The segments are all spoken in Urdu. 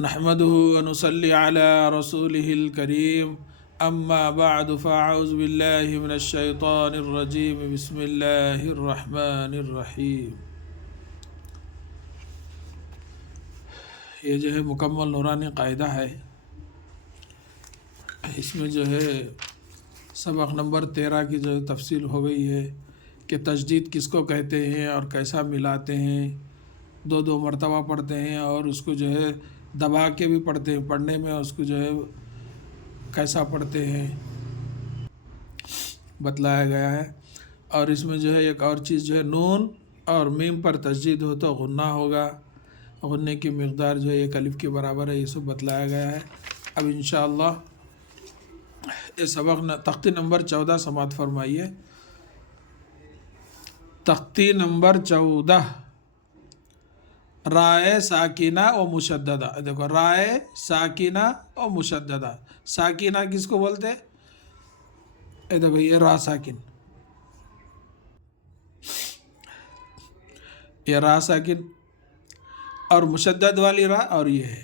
نحمده ونصلي على رسوله الكريم اما بعد فاعوذ بالله من الشيطان الرجيم بسم الله الرحمن الرحیم۔ یہ جو ہے مکمل نورانی قاعدہ ہے، اس میں جو ہے سبق نمبر 13 کی جو تفصیل ہو گئی ہے کہ تجدید کس کو کہتے ہیں اور کیسا ملاتے ہیں، دو مرتبہ پڑھتے ہیں اور اس کو جو ہے دبا کے بھی پڑھتے ہیں، پڑھنے میں اس کو جو ہے کیسا پڑھتے ہیں بتلایا گیا ہے۔ اور اس میں جو ہے ایک اور چیز جو ہے نون اور میم پر تجدید ہو تو غنہ ہوگا، غنّے کی مقدار جو ہے ایک الف کے برابر ہے، یہ سب بتلایا گیا ہے۔ اب انشاءاللہ یہ سبق تختی نمبر 14 سماعت فرمائیے۔ تختی نمبر 14، رائے ساکینہ و مشددہ۔ دیکھو رائے ساکینہ و مشددہ، ساکینہ کس کو بولتے؟ دیکھو یہ را ساکن، یہ را ساکن، اور مشدد والی را اور یہ ہے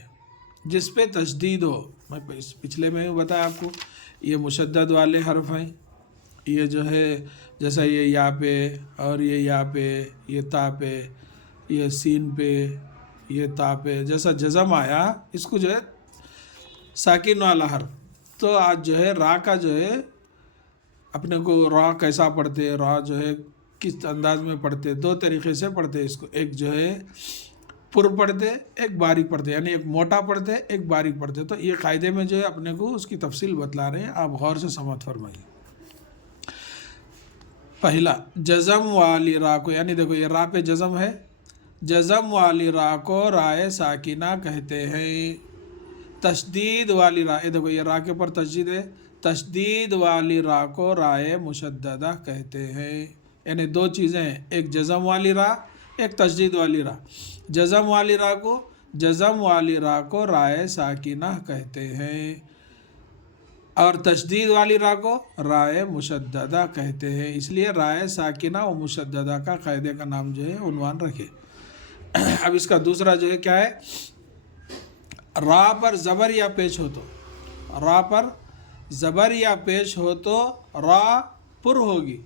جس پہ تشدید ہو۔ میں پچھلے میں بتایا آپ کو، یہ مشدد والے حرف ہیں، یہ جو ہے جیسا یہ یا پہ اور یہ یا پہ، یہ تا پہ، یہ سین پہ، یہ تا پہ، جیسا جزم آیا اس کو جو ہے ساکن والا حرف۔ تو آج جو ہے را کا جو ہے اپنے کو را کیسا پڑھتے، را جو ہے کس انداز میں پڑھتے، دو طریقے سے پڑھتے اس کو، ایک جو ہے پر پڑھتے، ایک باریک پڑھتے، یعنی ایک موٹا پڑھتے ایک باریک پڑھتے۔ تو یہ قاعدے میں جو ہے اپنے کو اس کی تفصیل بتلا رہے ہیں، آپ غور سے سماعت فرمائیے۔ پہلا، جزم والی را کو، یعنی دیکھو یہ را پہ جزم ہے، جزم والی را کو رائے ساکینہ کہتے ہیں۔ تشدید والی را، دیکھو یہ را کے پر تشدید ہے، تشدید والی را کو رائے مشددہ کہتے ہیں۔ یعنی دو چیزیں ہیں، ایک جزم والی را، ایک تشدید والی را۔ جزم والی را کو رائے ساکینہ کہتے ہیں اور تشدید والی را کو رائے مشددہ کہتے ہیں۔ اس لیے رائے ساکینہ و مشددہ کا قاعدے کا نام جو ہے عنوان رکھے۔ اب اس کا دوسرا جو ہے کیا ہے، را پر زبر یا پیش ہو تو، را پر زبر یا پیش ہو تو را پر ہوگی،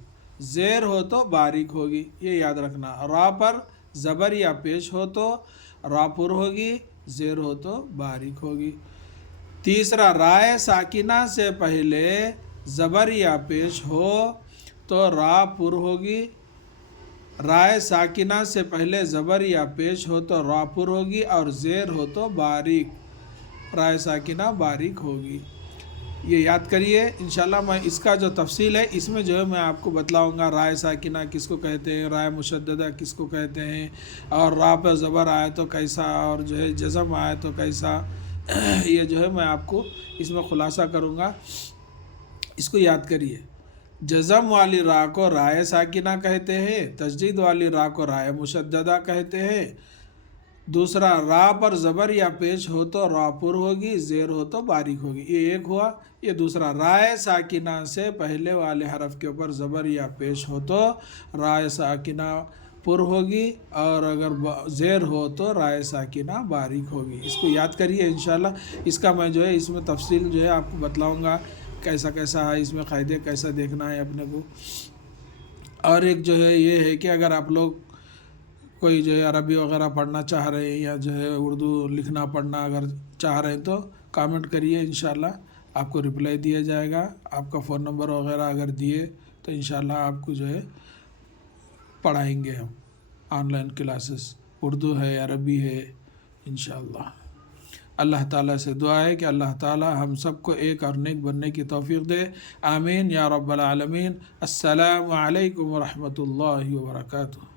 زیر ہو تو باریک ہوگی، یہ یاد رکھنا۔ را پر زبر یا پیش ہو تو را پر ہوگی، زیر ہو تو باریک ہوگی۔ تیسرا، رائے ساکینہ سے پہلے زبر یا پیش ہو تو را پر ہوگی، رائے ساکینہ سے پہلے زبر یا پیش ہو تو را پر ہوگی اور زیر ہو تو باریک، رائے ساکینہ باریک ہوگی۔ یہ یاد کریے انشاءاللہ۔ میں اس کا جو تفصیل ہے اس میں جو ہے میں آپ کو بتلاؤں گا رائے ساکینہ کس کو کہتے ہیں، رائے مشددہ کس کو کہتے ہیں، اور را پہ زبر آئے تو کیسا، اور جو ہے جزم آئے تو کیسا، یہ جو ہے میں آپ کو اس میں خلاصہ کروں گا، اس کو یاد کریے۔ جزم والی را کو رائے ساکینہ کہتے ہیں، تشدید والی را کو رائے مشددہ کہتے ہیں۔ دوسرا، را پر زبر یا پیش ہو تو را پر ہوگی، زیر ہو تو باریک ہوگی، یہ ایک ہوا۔ یہ دوسرا، رائے ساکینہ سے پہلے والے حرف کے اوپر زبر یا پیش ہو تو رائے ساکینہ پر ہوگی اور اگر زیر ہو تو رائے ساکینہ باریک ہوگی۔ اس کو یاد کریے انشاءاللہ۔ اس کا میں جو ہے اس میں تفصیل جو ہے آپ کو بتلاؤں گا، کیسا کیسا ہے اس میں قاعدے، کیسا دیکھنا ہے اپنے کو۔ اور ایک جو ہے یہ ہے کہ اگر آپ لوگ کوئی جو ہے عربی وغیرہ پڑھنا چاہ رہے ہیں یا جو ہے اردو لکھنا پڑھنا اگر چاہ رہے ہیں تو کامنٹ کریے، انشاءاللہ آپ کو رپلائی دیا جائے گا۔ آپ کا فون نمبر وغیرہ اگر دیے تو انشاءاللہ آپ کو جو ہے پڑھائیں گے ہم، آن لائن کلاسز، اردو ہے عربی ہے انشاءاللہ۔ اللہ تعالیٰ سے دعا ہے کہ اللہ تعالیٰ ہم سب کو ایک اور نیک بننے کی توفیق دے، آمین یا رب العالمین۔ السلام علیکم ورحمۃ اللہ وبرکاتہ۔